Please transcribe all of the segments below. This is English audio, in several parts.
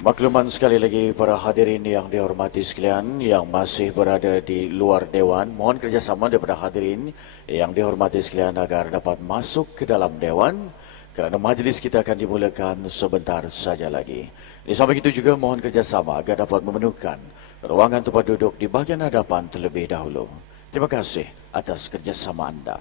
Makluman sekali lagi para hadirin yang dihormati sekalian yang masih berada di luar Dewan, mohon kerjasama daripada hadirin yang dihormati sekalian agar dapat masuk ke dalam Dewan kerana majlis kita akan dimulakan sebentar saja lagi. Di samping itu juga mohon kerjasama agar dapat memenuhkan ruangan tempat duduk di bahagian hadapan terlebih dahulu. Terima kasih atas kerjasama anda.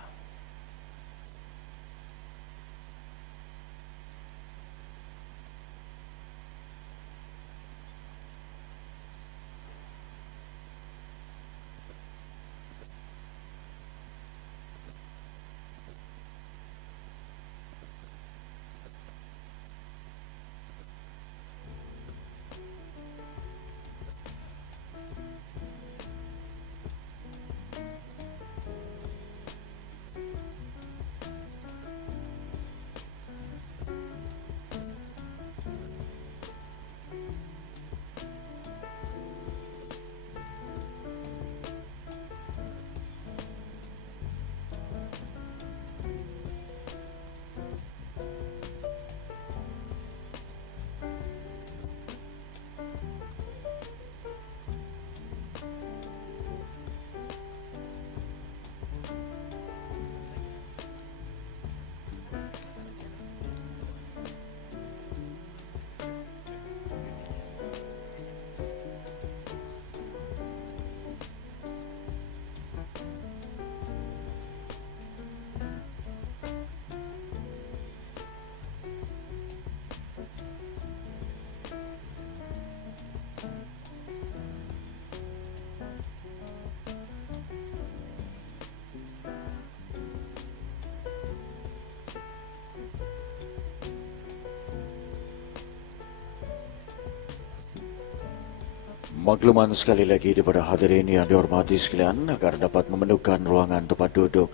Makluman sekali lagi daripada hadirin yang dihormati sekalian agar dapat memenuhkan ruangan tempat duduk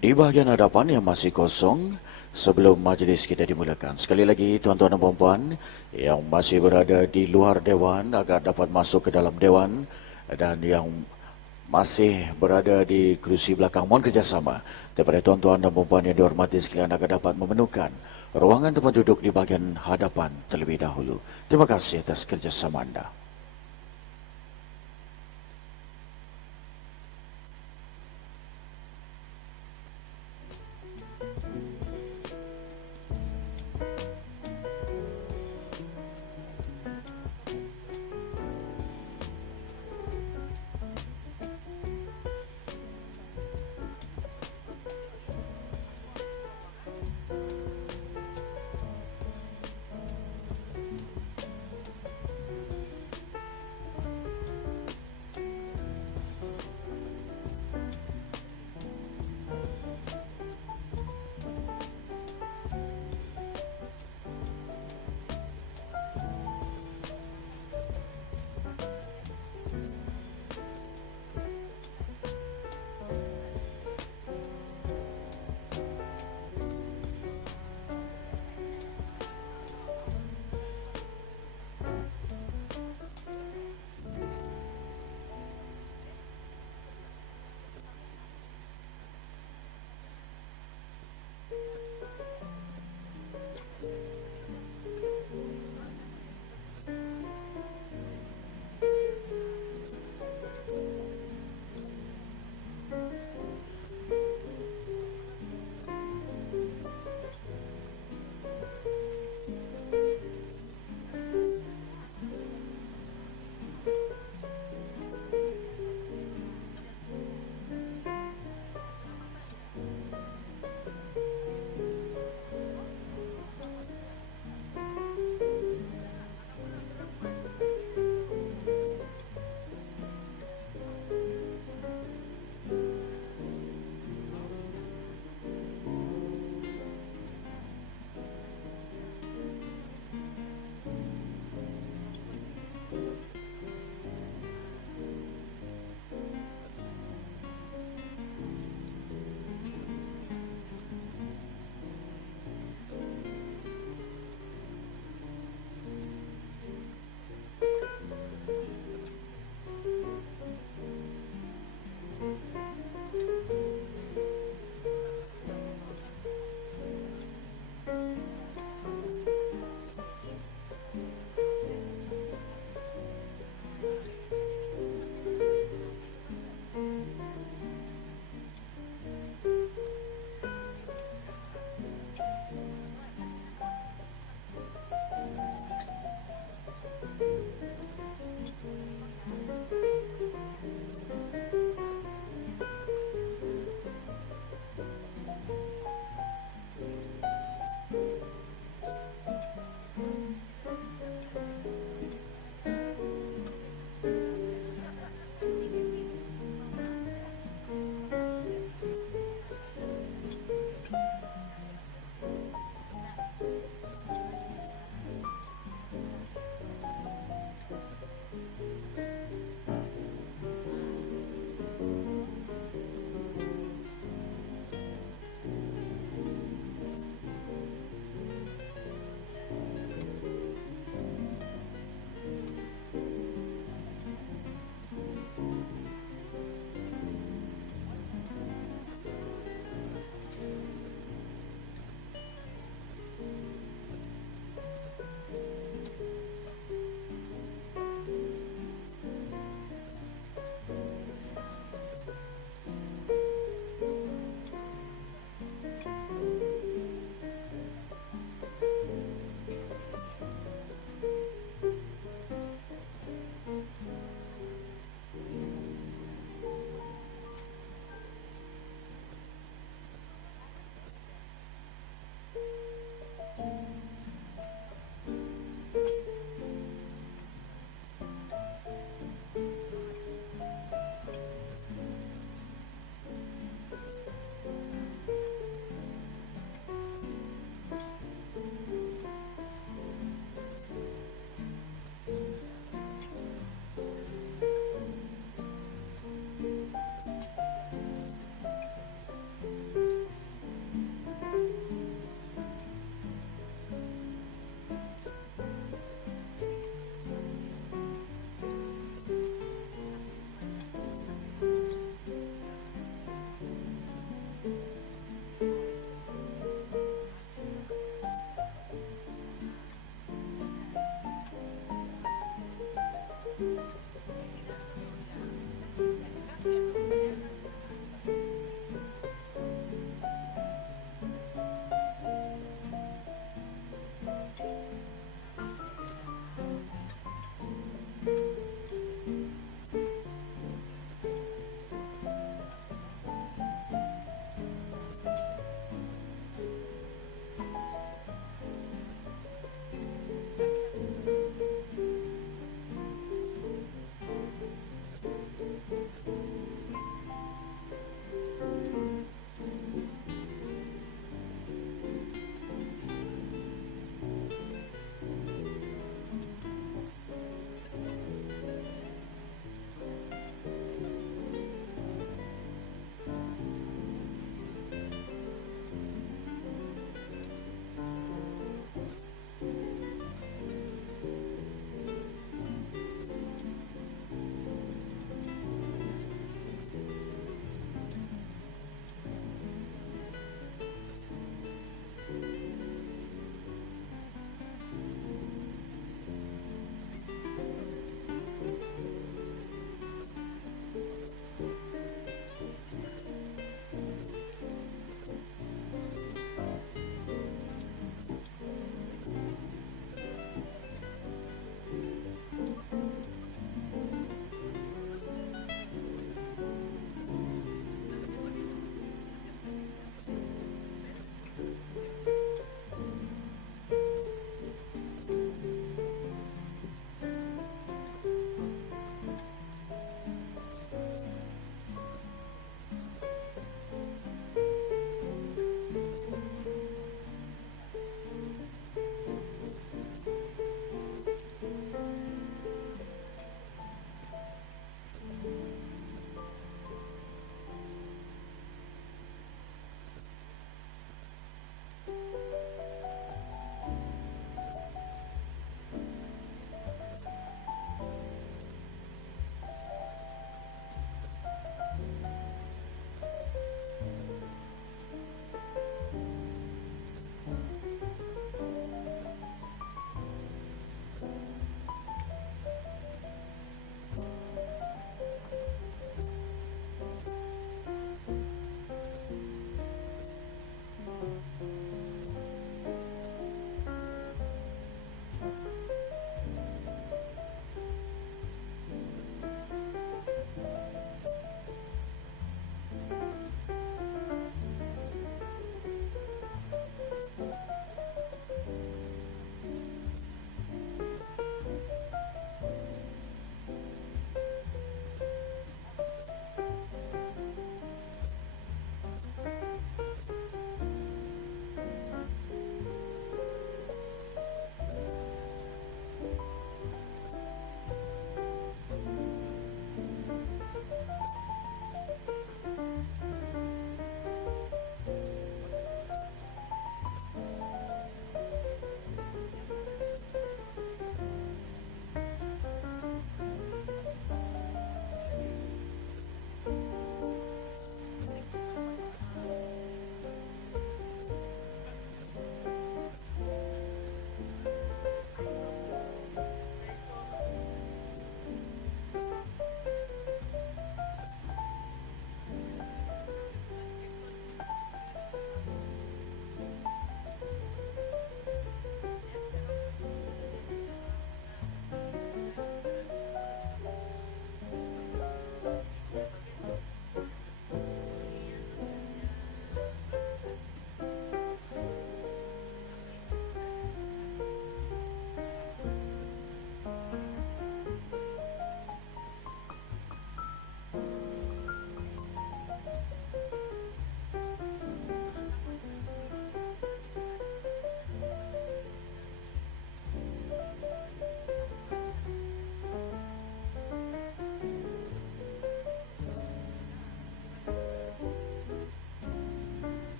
di bahagian hadapan yang masih kosong sebelum majlis kita dimulakan. Sekali lagi tuan-tuan dan puan-puan yang masih berada di luar Dewan agar dapat masuk ke dalam Dewan dan yang masih berada di kerusi belakang mohon kerjasama daripada tuan-tuan dan puan-puan yang dihormati sekalian agar dapat memenuhkan ruangan tempat duduk di bahagian hadapan terlebih dahulu. Terima kasih atas kerjasama anda.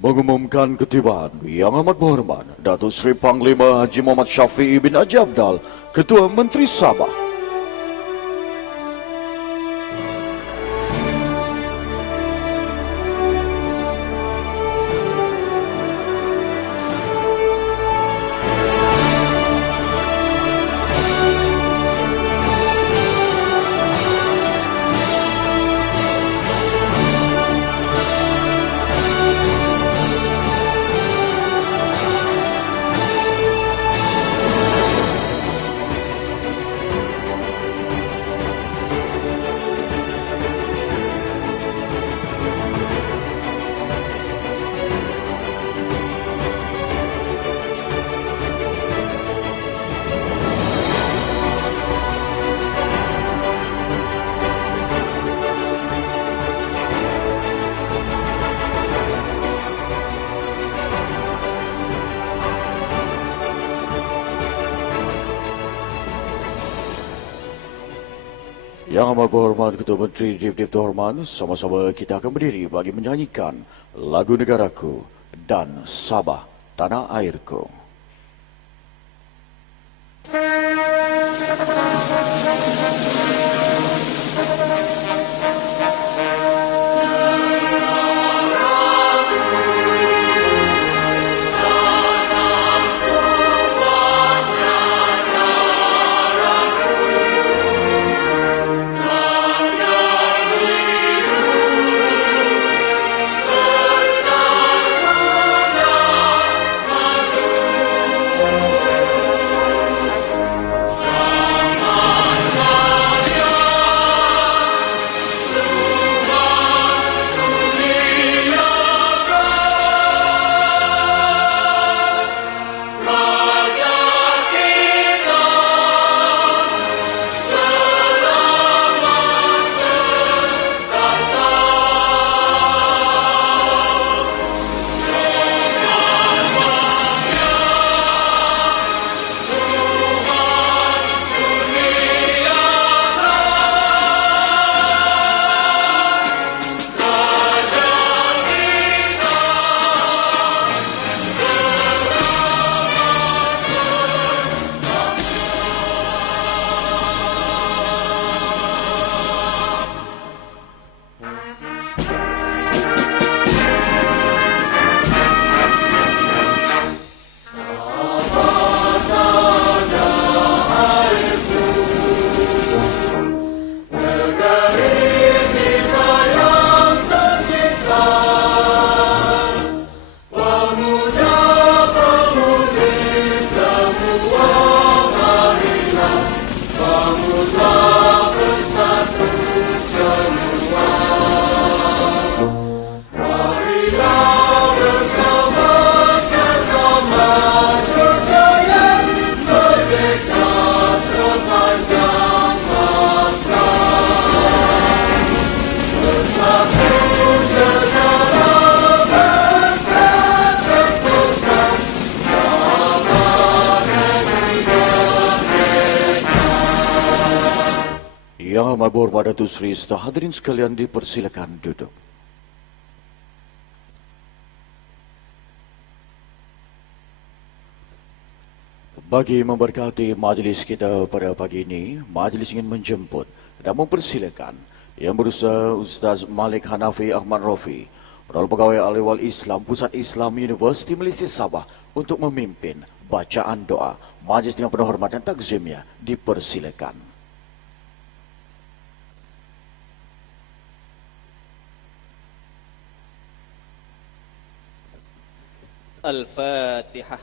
Mengumumkan ketibaan yang amat berhormat Datuk Seri Panglima Haji Muhammad Shafie bin Haji Apdal, Ketua Menteri Sabah. Yang amat berhormat Ketua Menteri Dip Terhormat, sama-sama kita akan berdiri bagi menyanyikan lagu Negaraku dan Sabah Tanah Airku. Yang amat berhormat Datuk Seri serta hadirin sekalian dipersilakan duduk. Bagi memberkati majlis kita pada pagi ini, majlis ingin menjemput dan mempersilakan Yang Berusaha Ustaz Malik Hanafi Ahmad Rafi, Perdana Pegawai Ahli Islam Pusat Islam Universiti Malaysia Sabah untuk memimpin bacaan doa. Majlis dengan penuh hormat dan takzimnya dipersilakan. Al-Fatihah.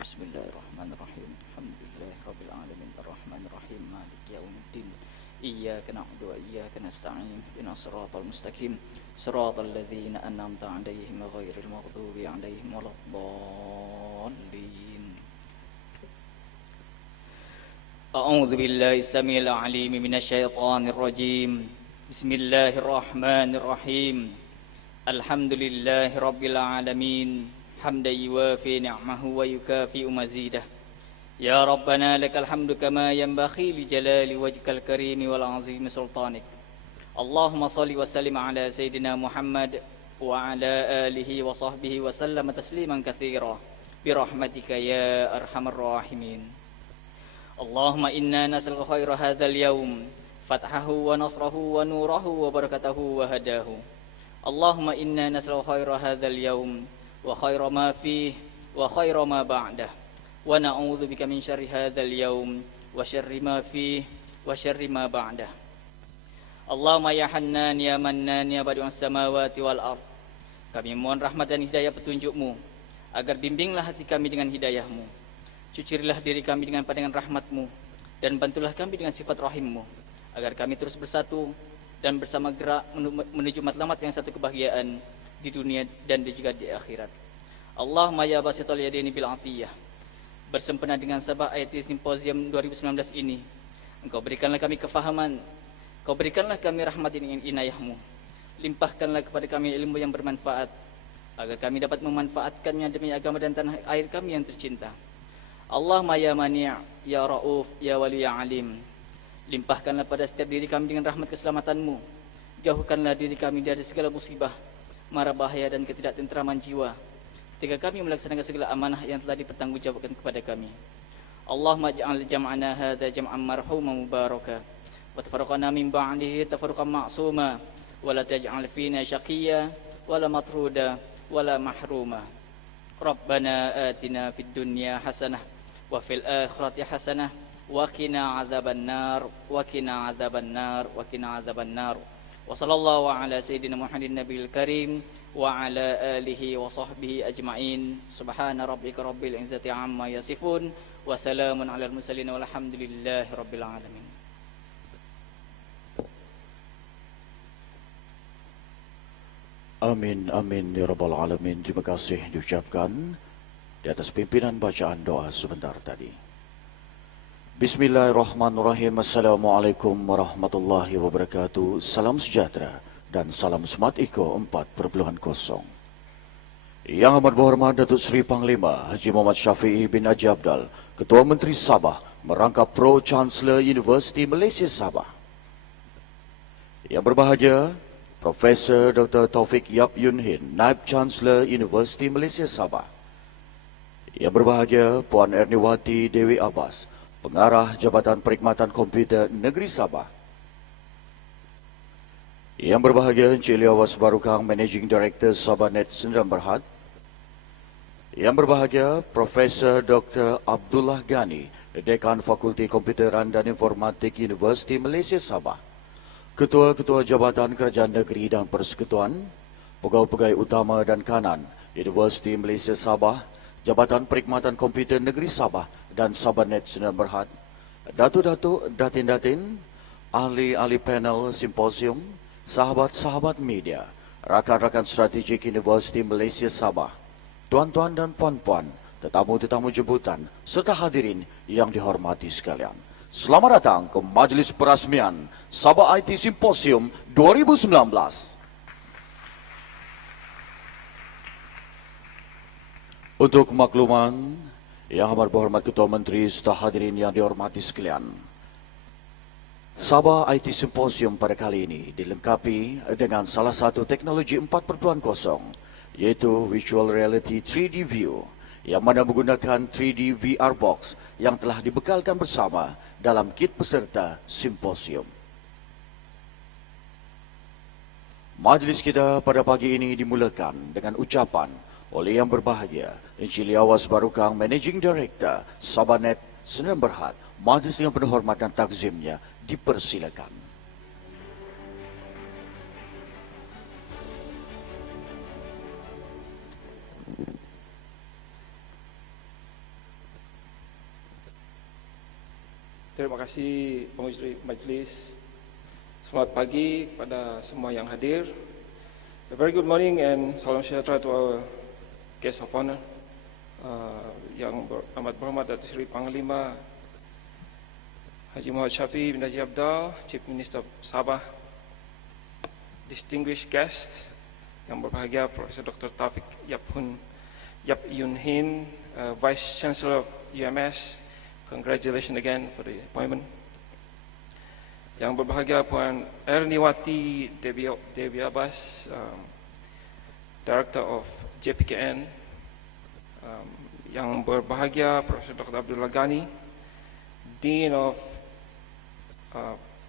Bismillahirrahmanirrahim. Alhamdulillahirabbil alamin arrahmanir rahim maliki yaumiddin. Iyyaka na'budu wa iyyaka nasta'in. Ihdinas siratal mustaqim. Siratal ladzina an'amta 'alaihim ghairil maghdubi 'alaihim waladdallin. A'udzu billahi samil 'alim minasy syaithanir rajim. Bismillahirrahmanirrahim. Alhamdulillahi Rabbil Alamin. Hamdan yuwafi ni'mahu wa yukafi'u mazidah. Ya Rabbana lakal hamdu kama yanbaghi li jalali wajhikal karimi wal azimi sultanik. Allahumma salli wa sallim ala Sayyidina Muhammad وعلى آله وصحبه وسلم تسليما كثيرا برحمتك يا أرحم الراحمين. اللهم إنا نسألك خير هذا اليوم فتحه ونصره ونوره وبركته وهداه. اللهم إنا نسألك خير هذا اليوم وخير ما فيه وخير ما بعده ونعوذ بك من شر هذا اليوم وشر ما فيه وشر ما بعده. اللهم ya Hannan ya Mannan ya Badi'us samawati wal ard. Kami mohon rahmat dan hidayah petunjuk-Mu, agar bimbinglah hati kami dengan hidayah-Mu. Cucurilah diri kami dengan pandangan rahmat-Mu, dan bantulah kami dengan sifat rahim-Mu, agar kami terus bersatu dan bersama gerak menuju matlamat yang satu kebahagiaan di dunia dan juga di akhirat. Allahumma ya basitul yadaini bil atiyah. Bersempena dengan Sabah IT Simposium 2019 ini, Engkau berikanlah kami kefahaman, Kau berikanlah kami rahmat dengan inayah-Mu. Limpahkanlah kepada kami ilmu yang bermanfaat, agar kami dapat memanfaatkannya demi agama dan tanah air kami yang tercinta. Allahumma ya mani' ya rauf ya wali ya alim. Limpahkanlah pada setiap diri kami dengan rahmat keselamatan-Mu. Jauhkanlah diri kami dari segala musibah, mara bahaya dan ketidaktentraman jiwa, ketika kami melaksanakan segala amanah yang telah dipertanggungjawabkan kepada kami. Allahumma ja'al jam'ana hadza jam'an marhuman mubaraka wa tafarraqana min ba'dihi tafarruqan ma'suma wa la taj'al fina syaqiyya wa la matruda wa la mahruma. Rabbana atina fid dunya hasanah wa fil akhirati hasanah wa qina adzabannar wa qina adzabannar wa qina adzabannar. Wa sallallahu ala sayyidina Muhammadin nabiyil karim wa ala alihi wa sahbihi ajma'in. Subhana rabbika rabbil izzati amma yasifun wa salamun alal mursalin walhamdulillahi rabbil alamin. Amin, amin, ya Rabbal Alamin. Terima kasih diucapkan di atas pimpinan bacaan doa sebentar tadi. Bismillahirrahmanirrahim. Assalamualaikum warahmatullahi wabarakatuh. Salam sejahtera dan salam Smart Eco 4.0. Yang amat berhormat Datuk Seri Panglima Haji Muhammad Shafie bin Haji Apdal, Ketua Menteri Sabah, merangkap Pro Chancellor Universiti Malaysia Sabah. Yang berbahagia Profesor Dr. Taufik Yap Yun Hin, Naib Chancellor Universiti Malaysia Sabah. Yang berbahagia Puan Erniwati Dewi Abbas, Pengarah Jabatan Perkhidmatan Komputer Negeri Sabah. Yang berbahagia Encik Liawas Barukang, Managing Director Sabahnet Sdn Bhd. Yang berbahagia Profesor Dr. Abdullah Ghani, Dekan Fakulti Komputeran dan Informatik Universiti Malaysia Sabah. Ketua-ketua Jabatan Kerajaan Negeri dan Persekutuan, Pegawai-pegawai Utama dan Kanan Universiti Malaysia Sabah, Jabatan Perkhidmatan Komputer Negeri Sabah dan Sabahnet Sdn Bhd, Datuk-datuk, datin-datin, ahli-ahli panel simposium, sahabat-sahabat media, rakan-rakan strategik Universiti Malaysia Sabah, tuan-tuan dan puan-puan, tetamu-tetamu jemputan, serta hadirin yang dihormati sekalian. Selamat datang ke Majlis Perasmian Sabah IT Simposium 2019. Untuk makluman yang amat berhormat Ketua Menteri serta hadirin yang dihormati sekalian, Sabah IT Simposium pada kali ini dilengkapi dengan salah satu teknologi 4.0, iaitu Virtual Reality 3D View, yang mana menggunakan 3D VR Box yang telah dibekalkan bersama dalam kit peserta simposium. Majlis kita pada pagi ini dimulakan dengan ucapan oleh yang berbahagia Encik Liawas Barukang, Managing Director Sabahnet Sdn Bhd. Majlis dengan penuh hormat dan takzimnya dipersilakan. Terima kasih penghujung majlis. Selamat pagi kepada semua yang hadir. A very good morning and salam sejahtera to our guest of honor, yang amat berhormat Datuk Seri Panglima Haji Muhammad Shafie bin Haji Apdal, Chief Minister of Sabah, distinguished guests yang berbahagia Profesor Dr. Taufik Yap Yun Hin, Vice Chancellor of UMS. Congratulations again for the appointment. Yang berbahagia Puan Erniwati Dewi Abbas, Director of JPKN, yang berbahagia Profesor Dr. Abdul Ghani, Dean of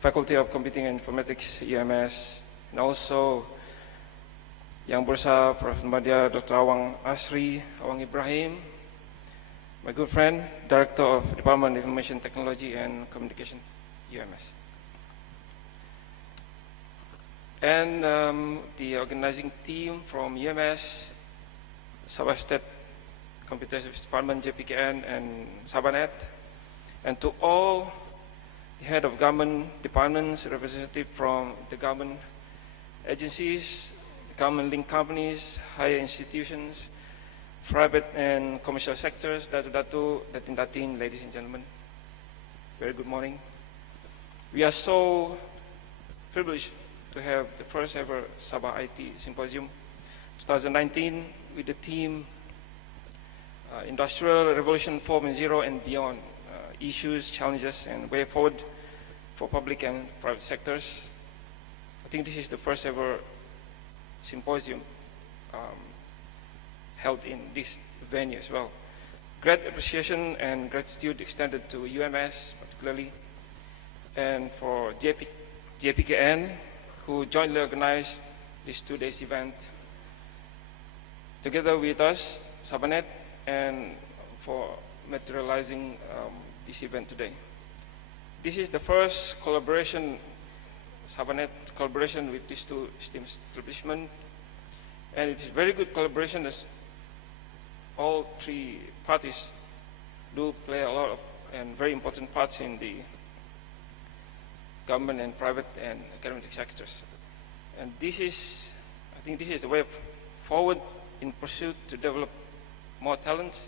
Faculty of Computing and Informatics, UMS, and also Yang Bursa Profesor Madya Dr. Awang Asri, Awang Ibrahim, my good friend, Director of Department of Information Technology and Communication, UMS. And the organizing team from UMS, Sabah State Computer Service Department, JPKN, and Sabanet, and to all the head of government departments, representative from the government agencies, government linked companies, higher institutions, private and commercial sectors, Datuk, Datin, ladies and gentlemen, very good morning. We are so privileged to have the first ever Sabah IT Symposium 2019 with the theme Industrial Revolution 4.0 and Beyond, Issues, Challenges, and Way Forward for Public and Private Sectors. I think this is the first ever symposium held in this venue as well. Great appreciation and gratitude extended to UMS particularly, and for JPKN, who jointly organized this 2 days event together with us, Sabanet, and for materializing this event today. This is the first collaboration, Sabanet collaboration with these two esteemed establishments, and it's very good collaboration as all three parties do play a lot of and very important parts in the government and private and academic sectors. And this is, I think this is the way forward in pursuit to develop more talent,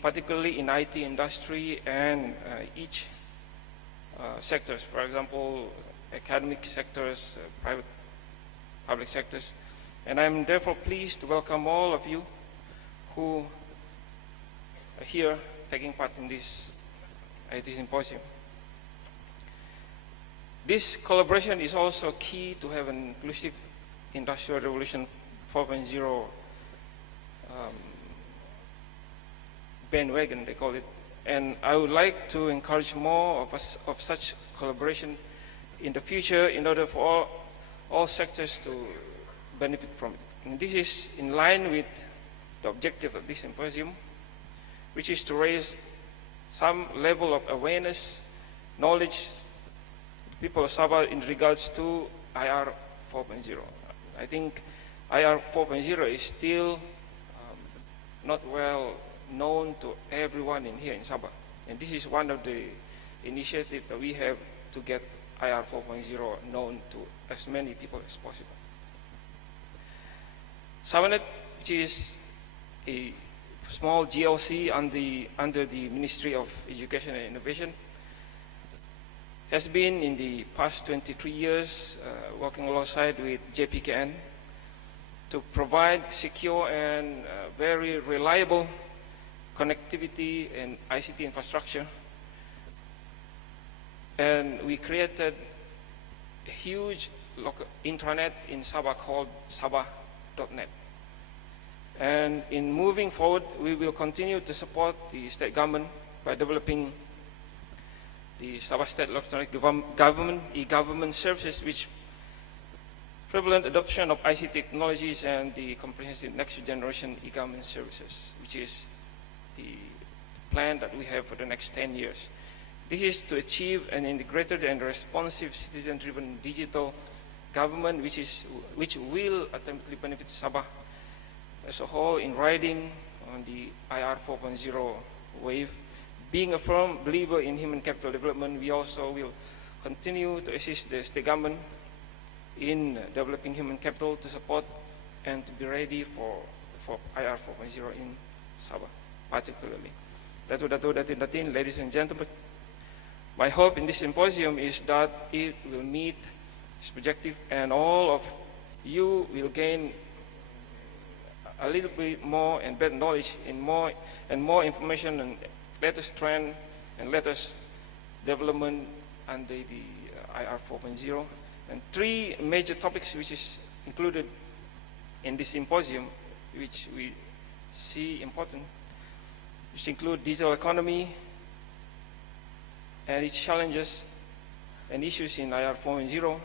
particularly in IT industry and each sectors, for example, academic sectors, private, public sectors. And I'm therefore pleased to welcome all of you who are here taking part in this IT Symposium. This collaboration is also key to have an inclusive Industrial Revolution 4.0 bandwagon, they call it. And I would like to encourage more of such collaboration in the future in order for all sectors to benefit from it. And this is in line with the objective of this symposium, which is to raise some level of awareness, knowledge, people of Sabah in regards to IR 4.0. I think IR 4.0 is still not well known to everyone in here in Sabah. And this is one of the initiatives that we have to get IR 4.0 known to as many people as possible. Sabanet, which is a small GLC under the Ministry of Education and Innovation, has been in the past 23 years working alongside with JPKN to provide secure and very reliable connectivity and ICT infrastructure. And we created a huge local intranet in Sabah called Sabah.net. And in moving forward, we will continue to support the state government by developing the Sabah State Electronic Government, e-government services, which prevalent adoption of ICT technologies and the comprehensive next generation e-government services, which is the plan that we have for the next 10 years. This is to achieve an integrated and responsive citizen-driven digital government, which will ultimately benefit Sabah as a whole in riding on the IR 4.0 wave. Being a firm believer in human capital development, we also will continue to assist the state government in developing human capital to support and to be ready for IR 4.0 in Sabah, particularly. Datin, ladies and gentlemen, my hope in this symposium is that it will meet its objective and all of you will gain a little bit more and better knowledge and more information and latest trend and latest development under the IR 4.0. And three major topics which is included in this symposium, which we see important, which include digital economy and its challenges and issues in IR 4.0.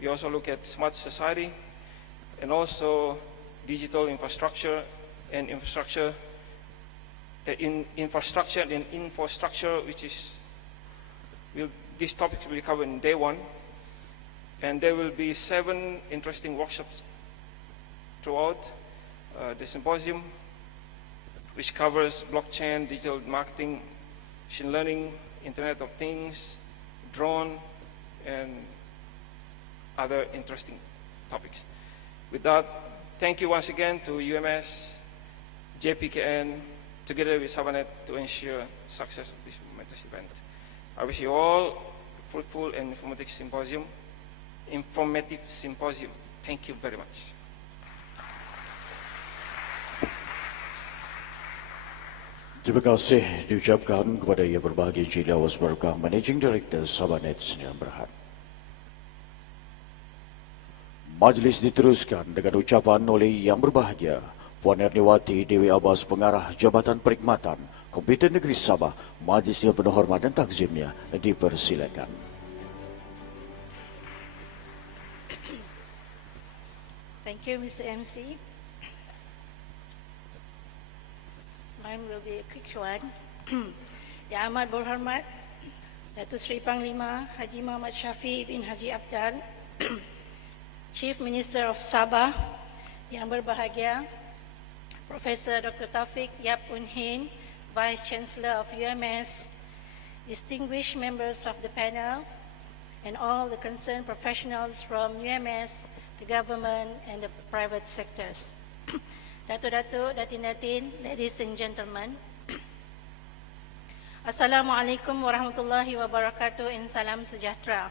We also look at smart society and also digital infrastructure and infrastructure, which is, these topics will be covered in day one. And there will be 7 interesting workshops throughout the symposium, which covers blockchain, digital marketing, machine learning, Internet of Things, drone, and other interesting topics. With that, thank you once again to UMS, JPKN, together with Sabahnet to ensure success of this momentous event. I wish you all a fruitful and informative symposium. Thank you very much. Terima kasih diucapkan kepada Yang Berbahagia Encik Lawas Barokah, Managing Director Sabahnet Sdn Bhd. Majlis diteruskan dengan ucapan oleh Yang Berbahagia Puan Erniwati Dewi Abbas, Pengarah Jabatan Perkhidmatan Komputer Negeri Sabah. Majlis dengan penuh hormat dan takzimnya dipersilakan. Thank you, Mr. MC. Mine will be a quick one. Yang amat berhormat, Datuk Seri Panglima Haji Muhammad Shafie bin Haji Apdal, Chief Minister of Sabah, Yang Berbahagia Professor Dr. Taufik Yap Unhin, Vice Chancellor of UMS, distinguished members of the panel, and all the concerned professionals from UMS, the government, and the private sectors. Datuk-datuk, datin-datin, ladies and gentlemen. Assalamualaikum warahmatullahi wabarakatuh and salam sejahtera.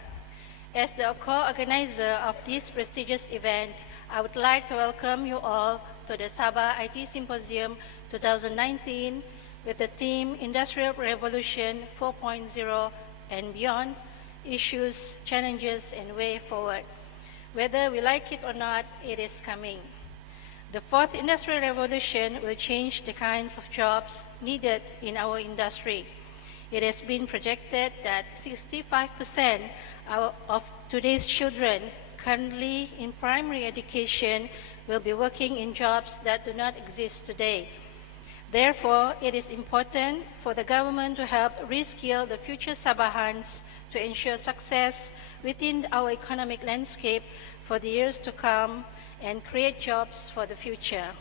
As the co-organizer of this prestigious event, I would like to welcome you all to the Sabah IT Symposium 2019 with the theme Industrial Revolution 4.0 and Beyond, Issues, Challenges, and Way Forward. Whether we like it or not, it is coming. The fourth industrial revolution will change the kinds of jobs needed in our industry. It has been projected that 65% of today's children currently in primary education will be working in jobs that do not exist today. Therefore, it is important for the government to help reskill the future Sabahans to ensure success within our economic landscape for the years to come and create jobs for the future.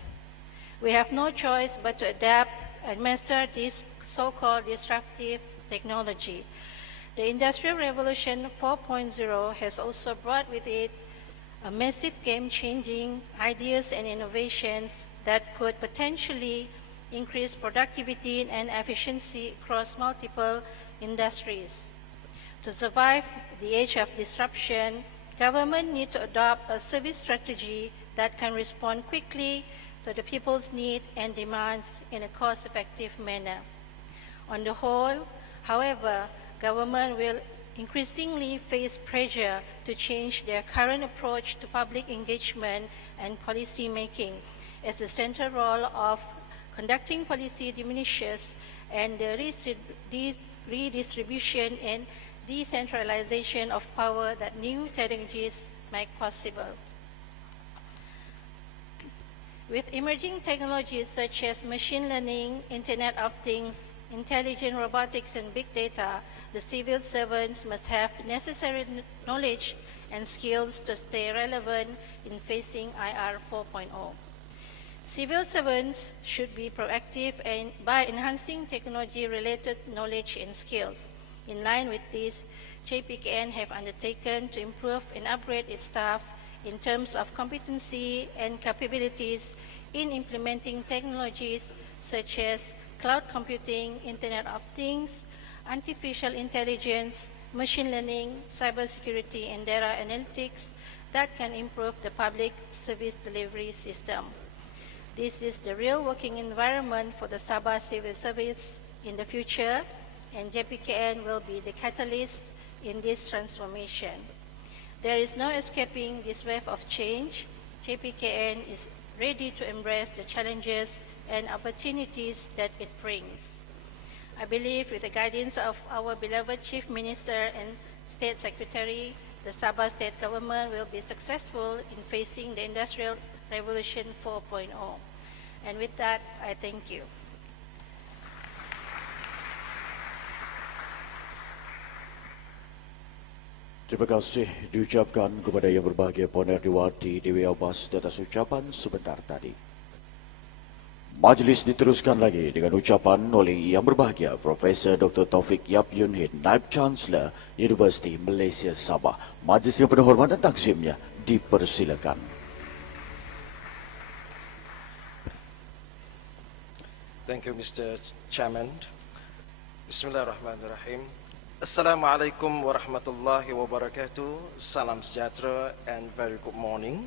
We have no choice but to adapt and master this so-called disruptive technology. The Industrial Revolution 4.0 has also brought with it a massive game-changing ideas and innovations that could potentially increase productivity and efficiency across multiple industries. To survive the age of disruption, government needs to adopt a service strategy that can respond quickly to the people's needs and demands in a cost-effective manner. On the whole, however, government will increasingly face pressure to change their current approach to public engagement and policy making, as the central role of conducting policy diminishes and the redistribution and decentralization of power that new technologies make possible. With emerging technologies such as machine learning, Internet of Things, intelligent robotics, and big data, the civil servants must have the necessary knowledge and skills to stay relevant in facing IR 4.0. Civil servants should be proactive by enhancing technology-related knowledge and skills. In line with this, JPKN have undertaken to improve and upgrade its staff in terms of competency and capabilities in implementing technologies such as cloud computing, Internet of Things, artificial intelligence, machine learning, cybersecurity, and data analytics that can improve the public service delivery system. This is the real working environment for the Sabah civil service in the future, and JPKN will be the catalyst in this transformation. There is no escaping this wave of change, JPKN is ready to embrace the challenges and opportunities that it brings. I believe with the guidance of our beloved Chief Minister and State Secretary, the Sabah State Government will be successful in facing the Industrial Revolution 4.0. And with that, I thank you. Terima kasih diucapkan kepada yang berbahagia Puan Erdiwati Dewi Abbas di atas ucapan sebentar tadi. Majlis diteruskan lagi dengan ucapan oleh yang berbahagia Profesor Dr. Taufik Yap Yun Hin, Naib Chancellor Universiti Malaysia Sabah. Majlis yang penuh hormat dan takzimnya dipersilakan. Thank you, Mr. Chairman. Bismillahirrahmanirrahim. Assalamualaikum warahmatullahi wabarakatuh. Salam sejahtera and very good morning.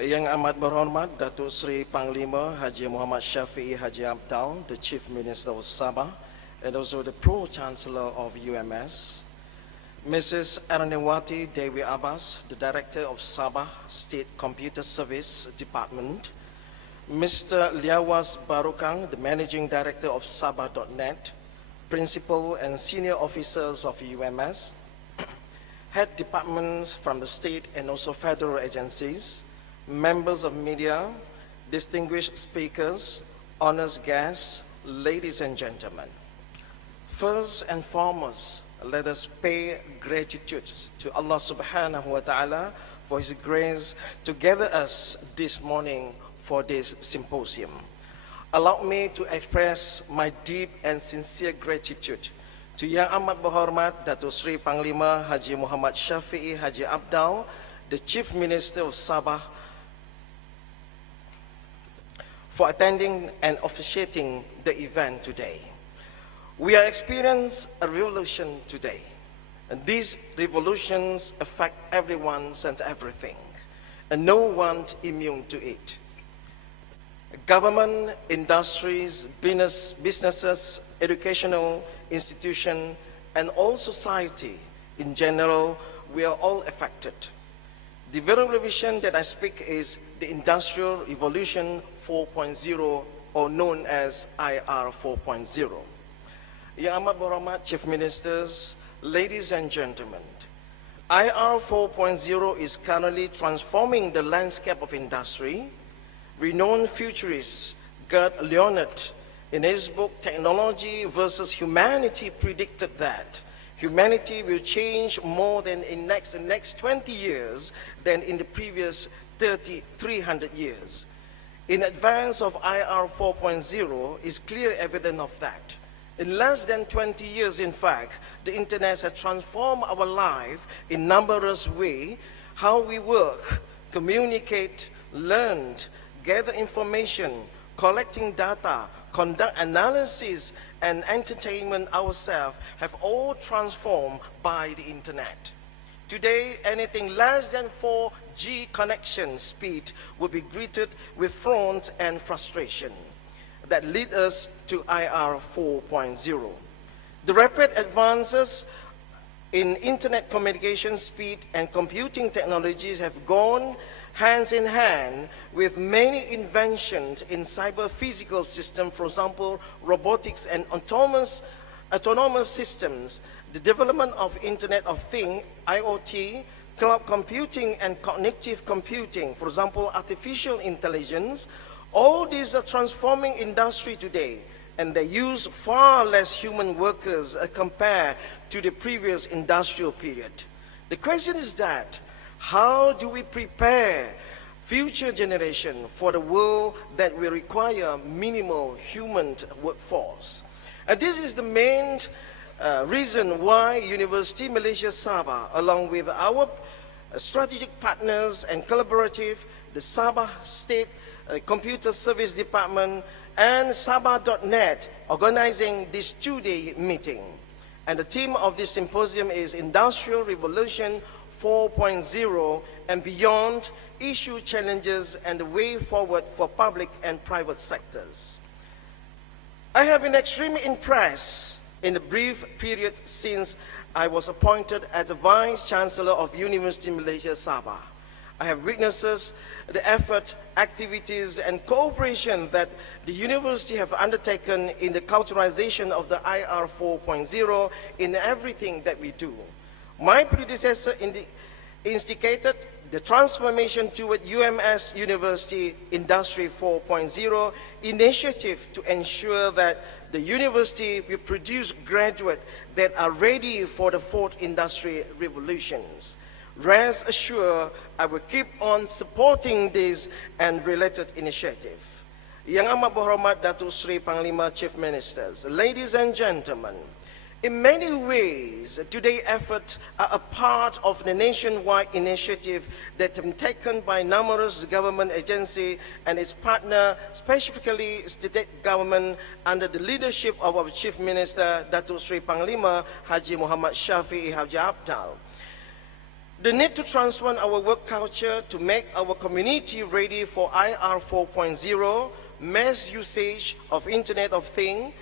Yang amat berhormat Datuk Seri Panglima Haji Muhammad Shafie Haji Apdal, the Chief Minister of Sabah, and also the Pro-Chancellor of UMS. Mrs. Aranewati Dewi Abbas, the Director of Sabah State Computer Service Department. Mr. Liawas Barukang, the Managing Director of Sabah.net. Principal and senior officers of UMS, head departments from the state and also federal agencies, members of media, distinguished speakers, honors guests, ladies and gentlemen. First and foremost, let us pay gratitude to Allah subhanahu wa ta'ala for His grace to gather us this morning for this symposium. Allow me to express my deep and sincere gratitude to Yang Amat Berhormat Datuk Seri Panglima Haji Muhammad Shafie Haji Apdal, the Chief Minister of Sabah, for attending and officiating the event today. We are experiencing a revolution today, and these revolutions affect everyone and everything, and no one immune to it. Government, industries, businesses, educational institutions, and all society in general, we are all affected. The revolution that I speak is the Industrial Revolution 4.0, or known as IR 4.0. Yang Amat Berhormat Chief Ministers, ladies and gentlemen, IR 4.0 is currently transforming the landscape of industry. Renowned futurist Gerd Leonard, in his book Technology versus Humanity, predicted that humanity will change more than in the next 20 years than in the previous 300 years. In advance of IR 4.0 is clear evidence of that. In less than 20 years, in fact, the internet has transformed our life in numerous ways: how we work, communicate, learn, gather information, collecting data, conduct analysis, and entertainment ourselves have all transformed by the internet. Today, anything less than 4G connection speed will be greeted with frown and frustration that lead us to IR 4.0. The rapid advances in internet communication speed and computing technologies have gone hands in hand with many inventions in cyber-physical systems, for example, robotics and autonomous systems, the development of Internet of Things, IoT, cloud computing and cognitive computing, for example, artificial intelligence. All these are transforming industry today, and they use far less human workers compared to the previous industrial period. The question is that, how do we prepare future generation for the world that will require minimal human workforce? And this is the main reason why University Malaysia Sabah, along with our strategic partners and collaborative, the Sabah State Computer Service Department and Sabah.net, organizing this two-day meeting. And the theme of this symposium is Industrial Revolution 4.0 and Beyond, Issue Challenges and the Way Forward for Public and Private Sectors. I have been extremely impressed in the brief period since I was appointed as the Vice Chancellor of University Malaysia Sabah. I have witnessed the effort, activities, and cooperation that the university have undertaken in the culturalization of the IR 4.0 in everything that we do. My predecessor instigated the transformation toward UMS University Industry 4.0 initiative to ensure that the university will produce graduates that are ready for the fourth industry revolutions. Rest assured, I will keep on supporting this and related initiative. Yang amat berhormat Datuk Seri Panglima Chief Ministers, ladies and gentlemen, in many ways, today's efforts are a part of the nationwide initiative that have been taken by numerous government agencies and its partner, specifically state government, under the leadership of our Chief Minister, Datuk Seri Panglima Haji Muhammad Shafie Haji Apdal. The need to transform our work culture to make our community ready for IR 4.0, mass usage of Internet of Things,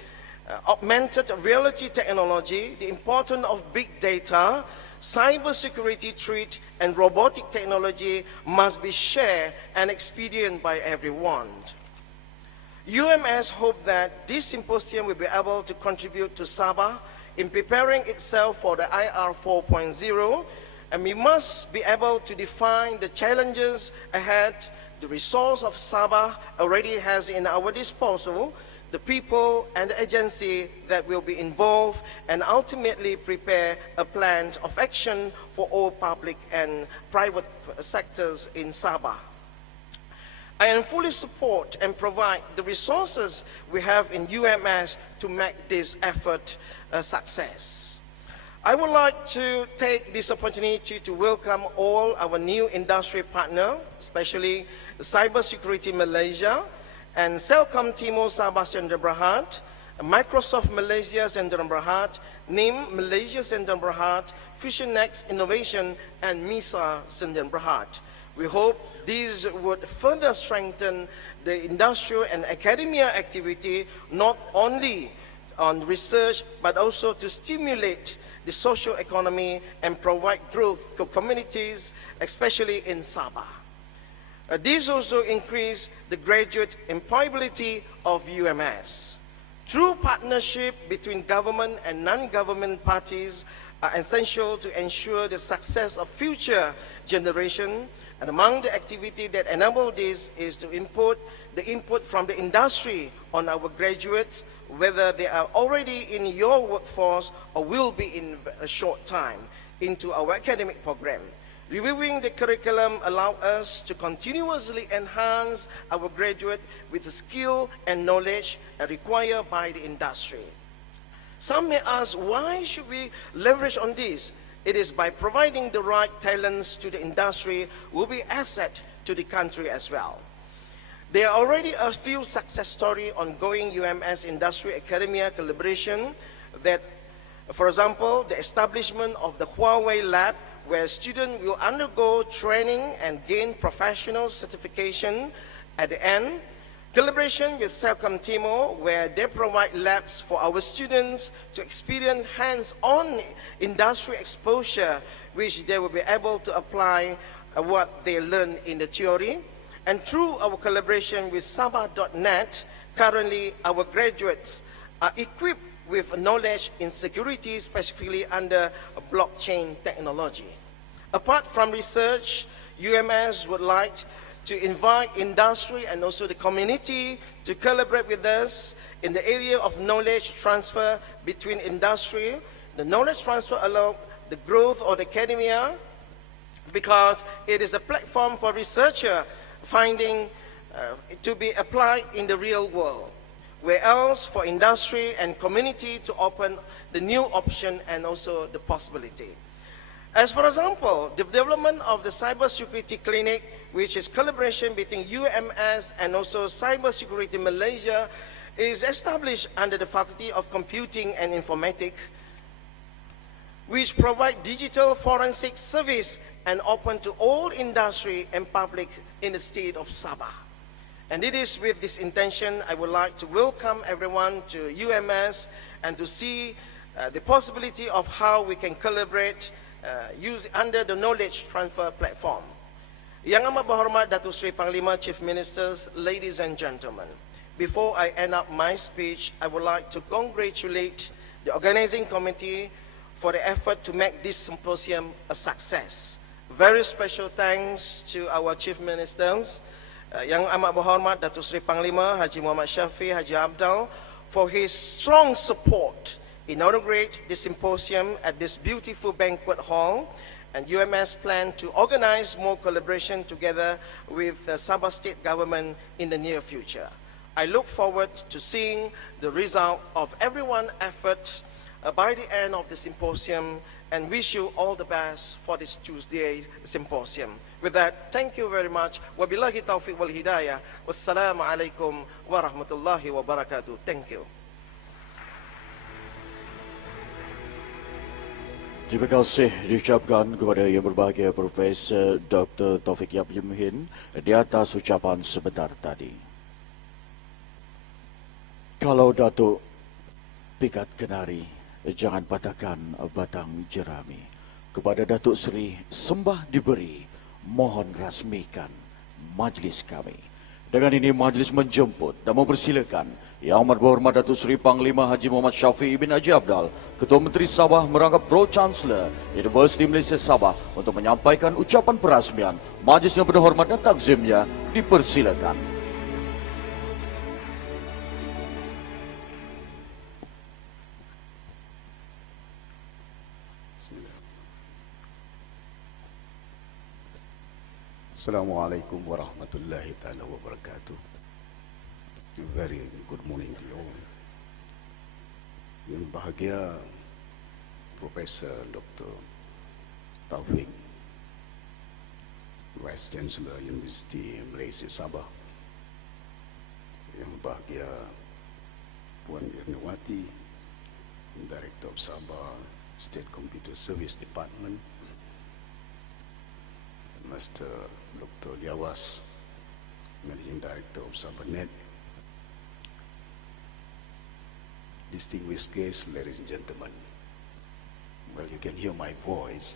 augmented reality technology, the importance of big data, cybersecurity threat, and robotic technology must be shared and experienced by everyone. UMS hope that this symposium will be able to contribute to Sabah in preparing itself for the IR 4.0, and we must be able to define the challenges ahead, the resource of Sabah already has in our disposal, the people and the agency that will be involved, and ultimately prepare a plan of action for all public and private sectors in Sabah. I am fully support and provide the resources we have in UMS to make this effort a success. I would like to take this opportunity to welcome all our new industry partners, especially Cybersecurity Malaysia, and Celcom Timur Sabah Sdn Bhd, Microsoft Malaysia Sdn Bhd, NIM Malaysia Sdn Bhd, FusionX Innovation, and MISA Sdn Bhd. We hope these would further strengthen the industrial and academia activity, not only on research, but also to stimulate the social economy and provide growth to communities, especially in Sabah. This also increase the graduate employability of UMS. True partnership between government and non-government parties are essential to ensure the success of future generation. And among the activity that enable this is to input the input from the industry on our graduates, whether they are already in your workforce or will be in a short time into our academic program. Reviewing the curriculum allows us to continuously enhance our graduate with the skill and knowledge required by the industry. Some may ask, why should we leverage on this? It is by providing the right talents to the industry will be asset to the country as well. There are already a few success stories ongoing UMS industry academia collaboration that, for example, the establishment of the Huawei Lab, where students will undergo training and gain professional certification at the end. Collaboration with Celcom Timur, where they provide labs for our students to experience hands-on industry exposure, which they will be able to apply what they learn in the theory. And through our collaboration with Sabah.net, currently our graduates are equipped with knowledge in security, specifically under blockchain technology. Apart from research, UMS would like to invite industry and also the community to collaborate with us in the area of knowledge transfer between industry. The knowledge transfer allows the growth of the academia because it is a platform for researcher finding to be applied in the real world, where else for industry and community to open the new option and also the possibility. As for example, the development of the cybersecurity clinic, which is collaboration between UMS and also Cybersecurity Malaysia, is established under the Faculty of Computing and Informatics, which provide digital forensic service and open to all industry and public in the state of Sabah. And it is with this intention I would like to welcome everyone to UMS and to see the possibility of how we can collaborate under the knowledge transfer platform. Yang Amat Berhormat Datuk Seri Panglima, Chief Ministers, ladies and gentlemen, before I end up my speech, I would like to congratulate the organizing committee for the effort to make this symposium a success. Very special thanks to our Chief Ministers, Yang Amat Berhormat Datuk Seri Panglima Haji Muhammad Shafie, Haji Apdal, for his strong support inaugurate this symposium at this beautiful banquet hall, and UMS plan to organize more collaboration together with the Sabah state government in the near future. I look forward to seeing the result of everyone's effort by the end of the symposium, and wish you all the best for this Tuesday symposium. With that, thank you very much. Wabillahi taufiq wal hidayah. Wassalamualaikum warahmatullahi wabarakatuh. Thank you. Terima kasih diucapkan kepada Yang Berbahagia Profesor Dr. Taufik Yap Yumhin di atas ucapan sebentar tadi. Kalau Datuk pikat kenari, jangan patahkan batang jerami. Kepada Datuk Seri, sembah diberi, mohon rasmikan majlis kami. Dengan ini majlis menjemput dan mempersilakan Yang Amat Berhormat Datuk Seri Panglima Haji Muhammad Shafie bin Haji Apdal, Ketua Menteri Sabah merangkap Pro-Chancellor Universiti Malaysia Sabah untuk menyampaikan ucapan perasmian. Majlis yang penuh hormat dan takzimnya dipersilakan. Assalamualaikum warahmatullahi taala wabarakatuh. Very good morning to you all. Yang bahagia Profesor Dr. Taufik, Vice Chancellor Universiti Malaysia Sabah. Yang bahagia Puan Irnawati, Director of Sabah State Computer Service Department. Master Dr. Liawas, Managing Director of Sabahnet. Distinguished guests, ladies and gentlemen. Well, you can hear my voice.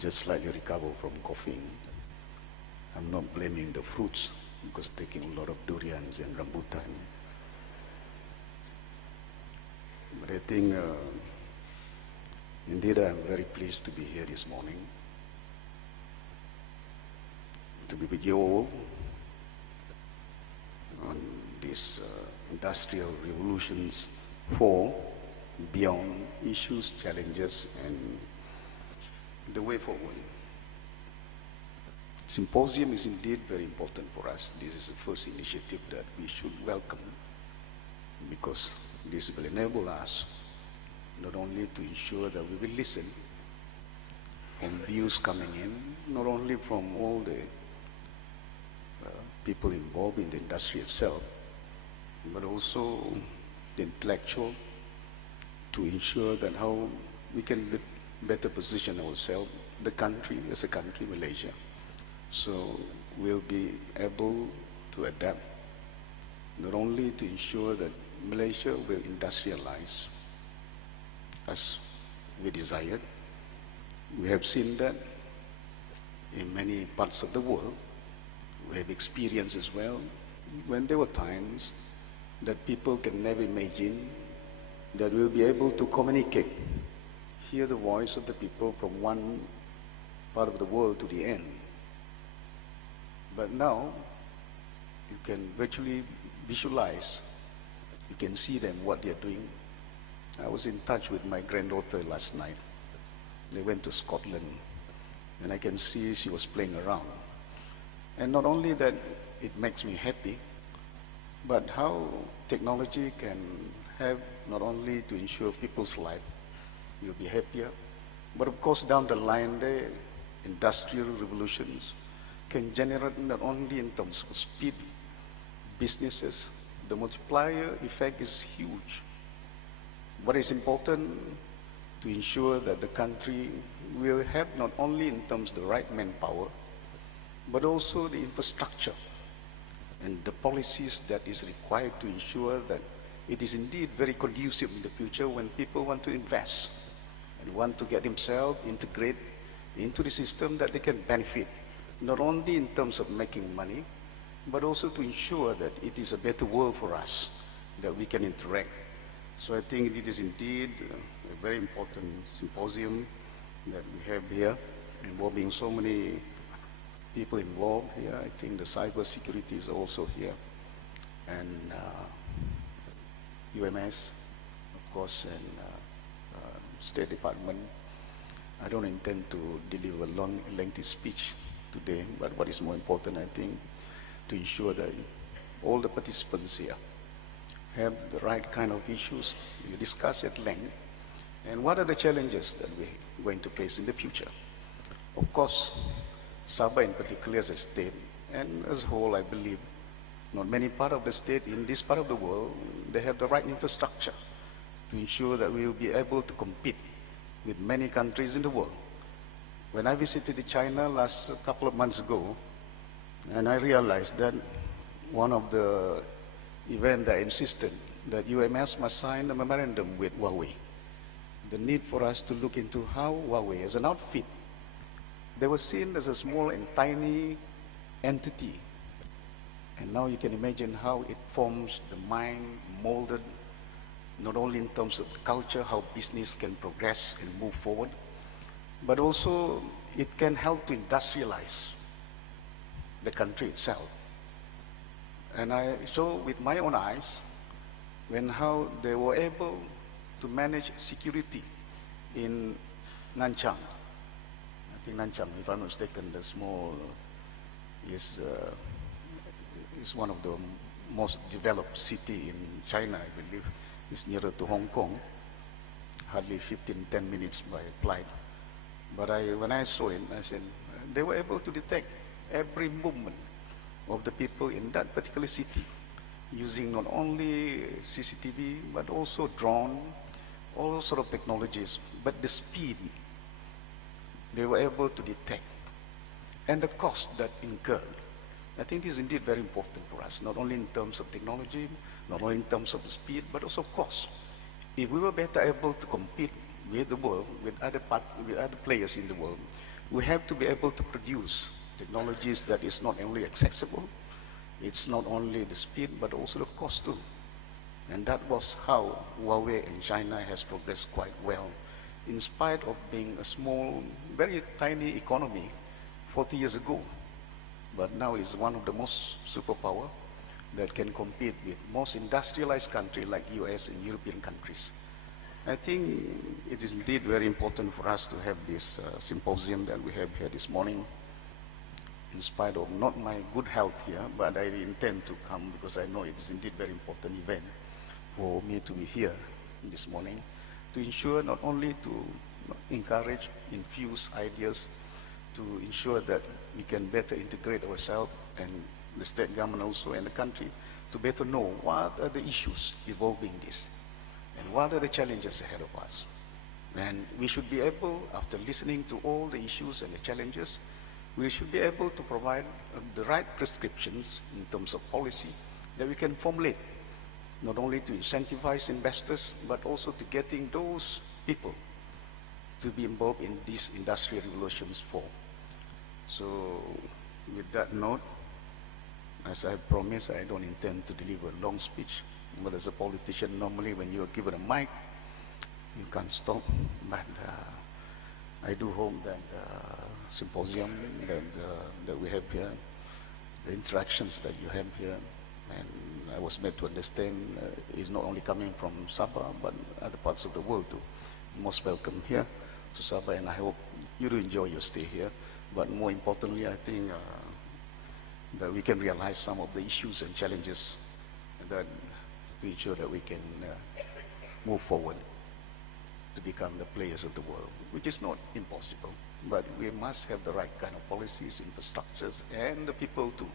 Just slightly recover from coughing. I'm not blaming the fruits because taking a lot of durians and rambutan. But I think, indeed, I'm very pleased to be here this morning. To be with you all on this Industrial Revolutions 4, beyond issues, challenges, and the way forward. Symposium is indeed very important for us. This is the first initiative that we should welcome, because this will enable us not only to ensure that we will listen from views coming in, not only from all the people involved in the industry itself, but also the intellectual, to ensure that how we can better position ourselves, the country as a country, Malaysia. So we'll be able to adapt, not only to ensure that Malaysia will industrialize as we desired. We have seen that in many parts of the world. We have experienced as well when there were times that people can never imagine that we'll be able to communicate, hear the voice of the people from one part of the world to the end. But now, you can virtually visualize, you can see them, what they're doing. I was in touch with my granddaughter last night. They went to Scotland, and I can see she was playing around. And not only that, it makes me happy, but how technology can have not only to ensure people's life will be happier, but of course down the line the industrial revolutions can generate not only in terms of speed, businesses, the multiplier effect is huge. But it's important to ensure that the country will have not only in terms of the right manpower, but also the infrastructure and the policies that is required to ensure that it is indeed very conducive in the future when people want to invest and want to get themselves integrated into the system, that they can benefit not only in terms of making money, but also to ensure that it is a better world for us, that we can interact. So I think it is indeed a very important symposium that we have here, involving so many people involved here. I think the cyber security is also here, and UMS, of course, and State Department. I don't intend to deliver a long, lengthy speech today, but what is more important, I think, to ensure that all the participants here have the right kind of issues you discuss at length, and what are the challenges that we're going to face in the future. Of course, Sabah in particular as a state, and as a whole, I believe, not many parts of the state in this part of the world, they have the right infrastructure to ensure that we will be able to compete with many countries in the world. When I visited China last couple of months ago, and I realized that one of the events that insisted that UMS must sign a memorandum with Huawei, the need for us to look into how Huawei as an outfit, they were seen as a small and tiny entity. And now you can imagine how it forms the mind, molded, not only in terms of culture, how business can progress and move forward, but also it can help to industrialize the country itself. And I saw with my own eyes when how they were able to manage security in Nanchang. I think Nanchang, if I'm not mistaken, the small is one of the most developed city in China, I believe. It's nearer to Hong Kong, hardly 10 minutes by flight. But when I saw it, I said, they were able to detect every movement of the people in that particular city using not only CCTV, but also drone, all sort of technologies, but the speed they were able to detect and the cost that incurred. I think this is indeed very important for us, not only in terms of technology, not only in terms of the speed, but also cost. If we were better able to compete with the world, with other players in the world, we have to be able to produce technologies that is not only accessible, it's not only the speed, but also the cost too. And that was how Huawei in China has progressed quite well, in spite of being a small, very tiny economy 40 years ago. But now is one of the most superpower that can compete with most industrialized countries like US and European countries. I think it is indeed very important for us to have this symposium that we have here this morning, in spite of not my good health here, but I intend to come because I know it is indeed very important event for me to be here this morning, to ensure not only to encourage, infuse ideas, to ensure that we can better integrate ourselves and the state government also and the country to better know what are the issues involving this and what are the challenges ahead of us. And we should be able, after listening to all the issues and the challenges, we should be able to provide the right prescriptions in terms of policy that we can formulate, not only to incentivize investors, but also to getting those people to be involved in these industrial revolutions for. So with that note, as I promised, I don't intend to deliver a long speech, but as a politician, normally when you are given a mic, you can't stop. But I do hope that symposium that we have here, the interactions that you have here, and I was made to understand is not only coming from Sabah, but other parts of the world too. Most welcome here to Sabah, and I hope you do enjoy your stay here. But more importantly, I think that we can realize some of the issues and challenges that to ensure that we can move forward to become the players of the world, which is not impossible. But we must have the right kind of policies, infrastructures, and the people too.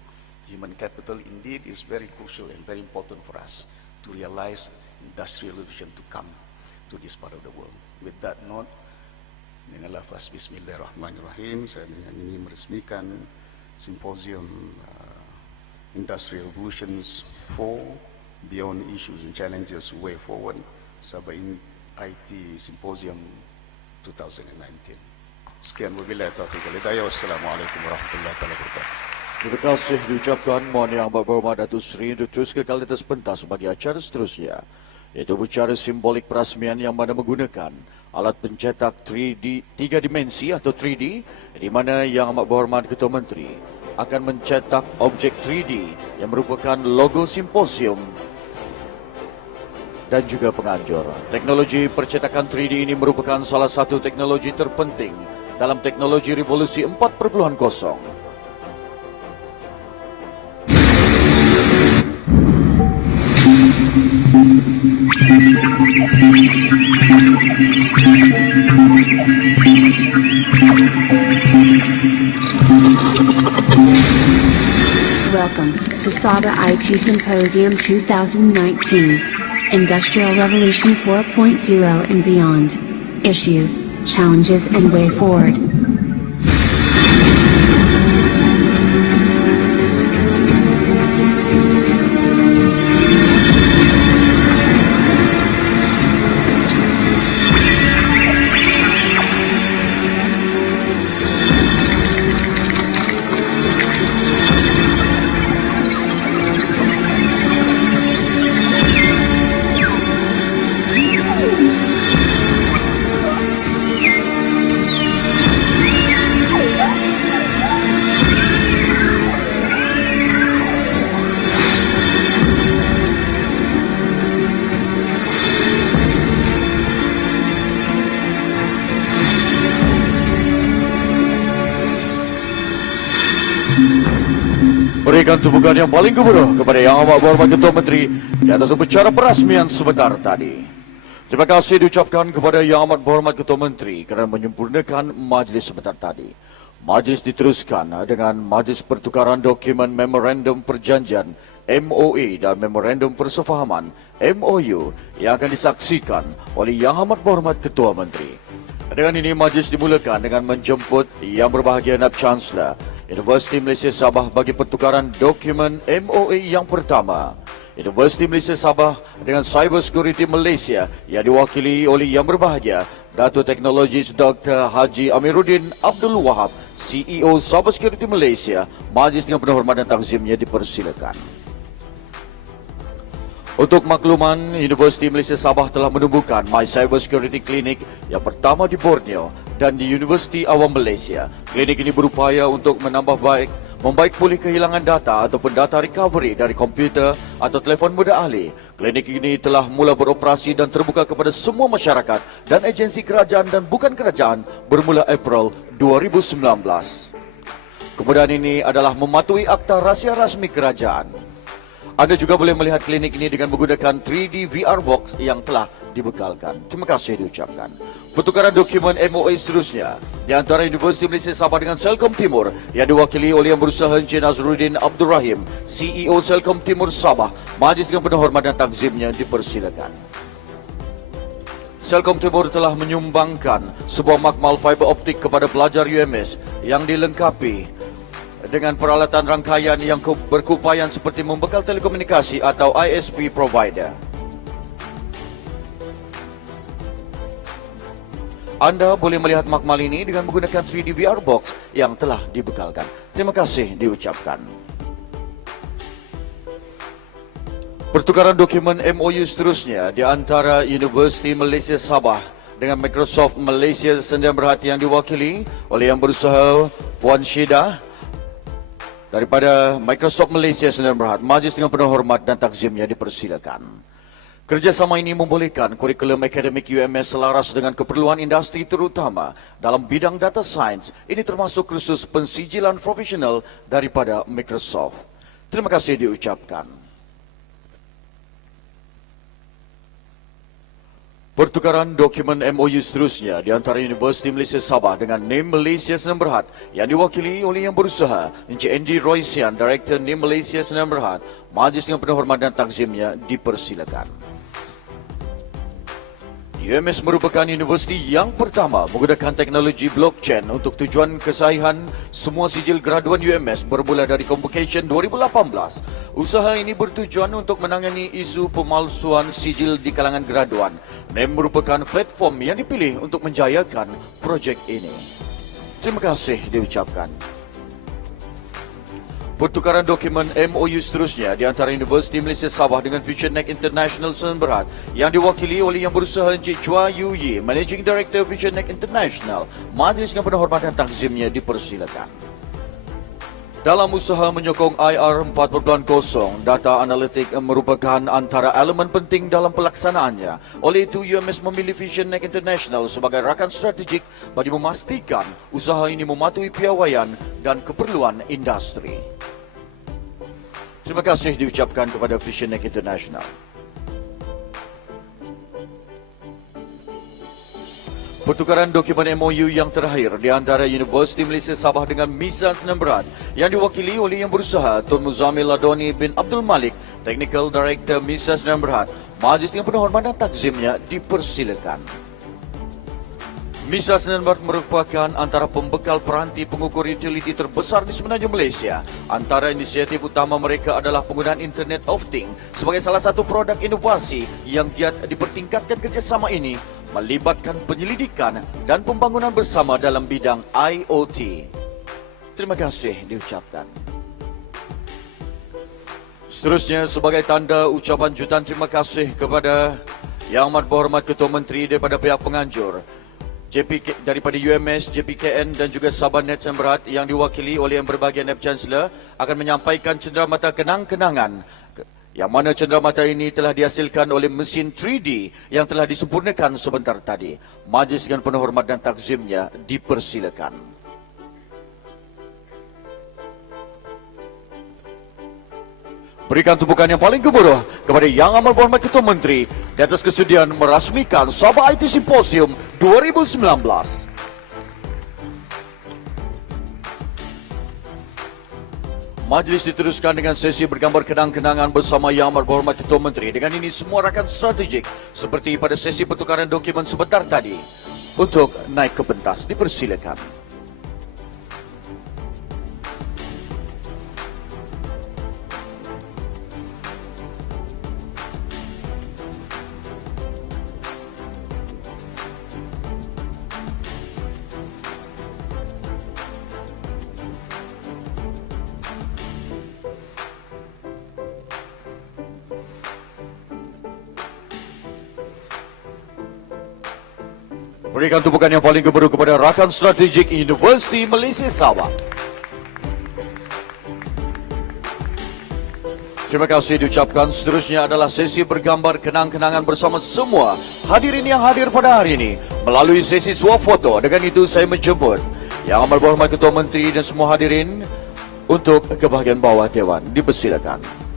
Human capital indeed is very crucial and very important for us to realize industrial revolution to come to this part of the world. With that note, dengan lafaz Bismillahirrahmanirrahim, saya dengan ini meresmikan Symposium Industrial Revolutions 4 Beyond Issues and Challenges Way Forward, Sabah IT Symposium 2019. Sekian wabillahi taufiq wal hidayah. Wassalamualaikum warahmatullahi wabarakatuh. Terima kasih diucapkan Mohon Yang Berhormat Datuk Seri untuk terus kekal di atas pentas sebagai acara seterusnya, iaitu upacara simbolik perasmian yang mana menggunakan alat pencetak 3D, 3 dimensi atau 3D, di mana Yang Amat Berhormat Ketua Menteri akan mencetak objek 3D yang merupakan logo simposium dan juga penganjur. Teknologi percetakan 3D ini merupakan salah satu teknologi terpenting dalam teknologi revolusi 4.0. Welcome to Sabah IT Symposium 2019, Industrial Revolution 4.0 and Beyond, Issues, Challenges and Way Forward. Berikan tepukan yang paling gemuruh kepada Yang Amat Berhormat Ketua Menteri di atas upacara perasmian sebentar tadi. Terima kasih diucapkan kepada Yang Amat Berhormat Ketua Menteri kerana menyempurnakan majlis sebentar tadi. Majlis diteruskan dengan majlis pertukaran dokumen Memorandum Perjanjian MOA dan Memorandum Persefahaman MOU yang akan disaksikan oleh Yang Amat Berhormat Ketua Menteri. Dengan ini majlis dimulakan dengan menjemput Yang Berbahagia Naib Chancellor Universiti Malaysia Sabah bagi pertukaran dokumen MOA yang pertama. Universiti Malaysia Sabah dengan Cyber Security Malaysia yang diwakili oleh Yang Berbahagia Datuk Teknologis Dr. Haji Amiruddin Abdul Wahab, CEO Cyber Security Malaysia. Majlis dengan penuh hormat dan takzimnya dipersilakan. Untuk makluman, Universiti Malaysia Sabah telah menumbuhkan My Cyber Security Clinic yang pertama di Borneo dan di Universiti Awam Malaysia. Klinik ini berupaya untuk membaik pulih kehilangan data ataupun data recovery dari komputer atau telefon muda ahli. Klinik ini telah mula beroperasi dan terbuka kepada semua masyarakat dan agensi kerajaan dan bukan kerajaan bermula April 2019. Kemudahan ini adalah mematuhi Akta Rahsia Rasmi Kerajaan. Anda juga boleh melihat klinik ini dengan menggunakan 3D VR box yang telah dibekalkan. Terima kasih diucapkan. Pertukaran dokumen MOA seterusnya di antara Universiti Malaysia Sabah dengan Selcom Timur yang diwakili oleh Yang Berusaha Encik Nazruddin Abdul Rahim, CEO Selcom Timur Sabah. Majlis dengan penuh hormat dan takzimnya dipersilakan. Selcom Timur telah menyumbangkan sebuah makmal fiber optik kepada pelajar UMS yang dilengkapi dengan peralatan rangkaian yang berkeupayaan seperti membekal telekomunikasi atau ISP provider. Anda boleh melihat makmal ini dengan menggunakan 3D VR box yang telah dibekalkan. Terima kasih diucapkan. Pertukaran dokumen MOU seterusnya di antara Universiti Malaysia Sabah dengan Microsoft Malaysia Sdn Bhd yang diwakili oleh Yang Berusaha Puan Syedah daripada Microsoft Malaysia Sdn Bhd. Majlis dengan penuh hormat dan takzimnya dipersilakan. Kerjasama ini membolehkan kurikulum akademik UMS selaras dengan keperluan industri terutama dalam bidang data science. Ini termasuk kursus pensijilan profesional daripada Microsoft. Terima kasih diucapkan. Pertukaran dokumen MOU seterusnya di antara Universiti Malaysia Sabah dengan NIM Malaysia Sdn Bhd yang diwakili oleh Yang Berusaha Encik Andy Roysian, Director NIM Malaysia Sdn Bhd. Majlis dengan penuh hormat dan takzimnya dipersilakan. UMS merupakan universiti yang pertama menggunakan teknologi blockchain untuk tujuan kesahihan semua sijil graduan UMS bermula dari Convocation 2018. Usaha ini bertujuan untuk menangani isu pemalsuan sijil di kalangan graduan. NEM merupakan platform yang dipilih untuk menjayakan projek ini. Terima kasih diucapkan. Pertukaran dokumen MOU seterusnya di antara Universiti Malaysia Sabah dengan FutureNet International Sdn Bhd yang diwakili oleh Yang Berusaha Encik Chua Yu Yi, Managing Director FutureNet International. Majlis dengan penuh hormat dan takzimnya dipersilakan. Dalam usaha menyokong IR 4.0, data analitik merupakan antara elemen penting dalam pelaksanaannya. Oleh itu, UMS memilih FutureNet International sebagai rakan strategik bagi memastikan usaha ini mematuhi piawaian dan keperluan industri. Terima kasih diucapkan kepada FutureNet International. Pertukaran dokumen MOU yang terakhir di antara Universiti Malaysia Sabah dengan Misa Sdn Bhd yang diwakili oleh Yang Berusaha Tun Muzamil Ladoni bin Abdul Malik, Technical Director Misa Sdn Bhd. Majlis dengan penuh hormat dan takzimnya dipersilakan. Misa Sdn Bhd merupakan antara pembekal peranti pengukur utiliti terbesar di semenanjung Malaysia. Antara inisiatif utama mereka adalah penggunaan Internet of Things sebagai salah satu produk inovasi yang giat dipertingkatkan. Kerjasama ini melibatkan penyelidikan dan pembangunan bersama dalam bidang IoT. Terima kasih diucapkan. Seterusnya, sebagai tanda ucapan jutaan terima kasih kepada Yang Amat Berhormat Ketua Menteri daripada pihak penganjur, daripada UMS, JPKN dan juga Sabah Net Sdn Bhd yang diwakili oleh Yang Berbahagia Naib Chancellor akan menyampaikan cenderamata kenang-kenangan yang mana cenderamata ini telah dihasilkan oleh mesin 3D yang telah disempurnakan sebentar tadi. Majlis dengan penuh hormat dan takzimnya dipersilakan. Berikan tumpukan yang paling gemuruh kepada Yang Amat Berhormat Ketua Menteri di atas kesudian merasmikan Sabah IT Symposium 2019. Majlis diteruskan dengan sesi bergambar kenang-kenangan bersama Yang Amat Berhormat Ketua Menteri. Dengan ini semua rakan strategik seperti pada sesi pertukaran dokumen sebentar tadi untuk naik ke pentas dipersilakan. Berikan tumpukan yang paling gemuruh kepada rakan strategik Universiti Malaysia Sabah. Terima kasih diucapkan. Seterusnya adalah sesi bergambar kenang-kenangan bersama semua hadirin yang hadir pada hari ini melalui sesi swafoto. Dengan itu saya menjemput Yang Amat Berhormat Ketua Menteri dan semua hadirin untuk ke bahagian bawah Dewan. Dipersilakan.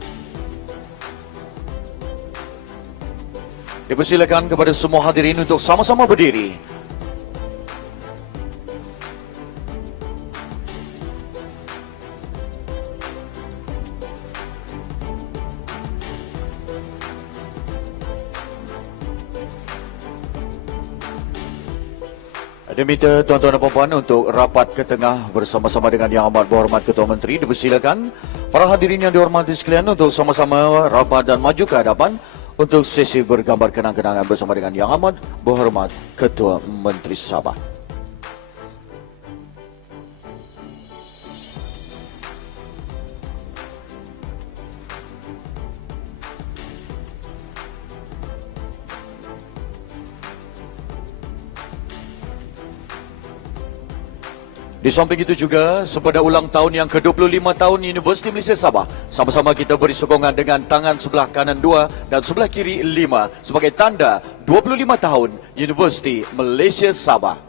Dipersilakan kepada semua hadirin untuk sama-sama berdiri. Diminta tuan-tuan dan puan-puan untuk rapat ke tengah bersama-sama dengan Yang Amat Berhormat Ketua Menteri. Dipersilakan para hadirin yang dihormati sekalian untuk sama-sama rapat dan maju ke hadapan untuk sesi bergambar kenang-kenangan bersama dengan Yang Amat Berhormat Ketua Menteri Sabah. Di samping itu juga, sepada ulang tahun yang ke-25 tahun Universiti Malaysia Sabah, sama-sama kita beri sokongan dengan tangan sebelah kanan 2 dan sebelah kiri 5 sebagai tanda 25 tahun Universiti Malaysia Sabah.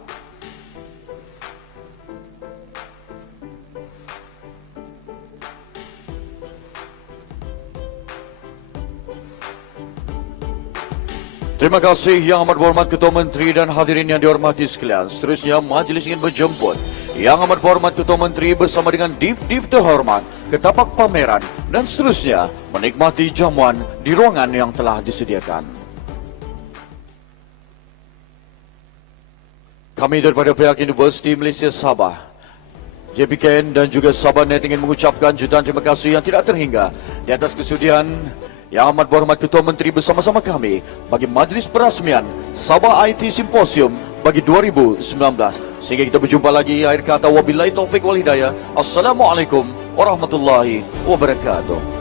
Terima kasih Yang Amat Berhormat Ketua Menteri dan hadirin yang dihormati sekalian. Seterusnya, majlis ingin menjemput Yang Amat Berhormat Ketua Menteri bersama dengan Div-Div terhormat ke tapak pameran dan seterusnya menikmati jamuan di ruangan yang telah disediakan. Kami daripada pihak Universiti Malaysia Sabah, JPKN dan juga Sabah Net ingin mengucapkan jutaan terima kasih yang tidak terhingga di atas kesudian Yang Amat Berhormat Ketua Menteri bersama-sama kami bagi majlis perasmian Sabah IT Symposium bagi 2019. Sehingga kita berjumpa lagi, akhir kata wabillahi taufik wal hidayah. Assalamualaikum warahmatullahi wabarakatuh.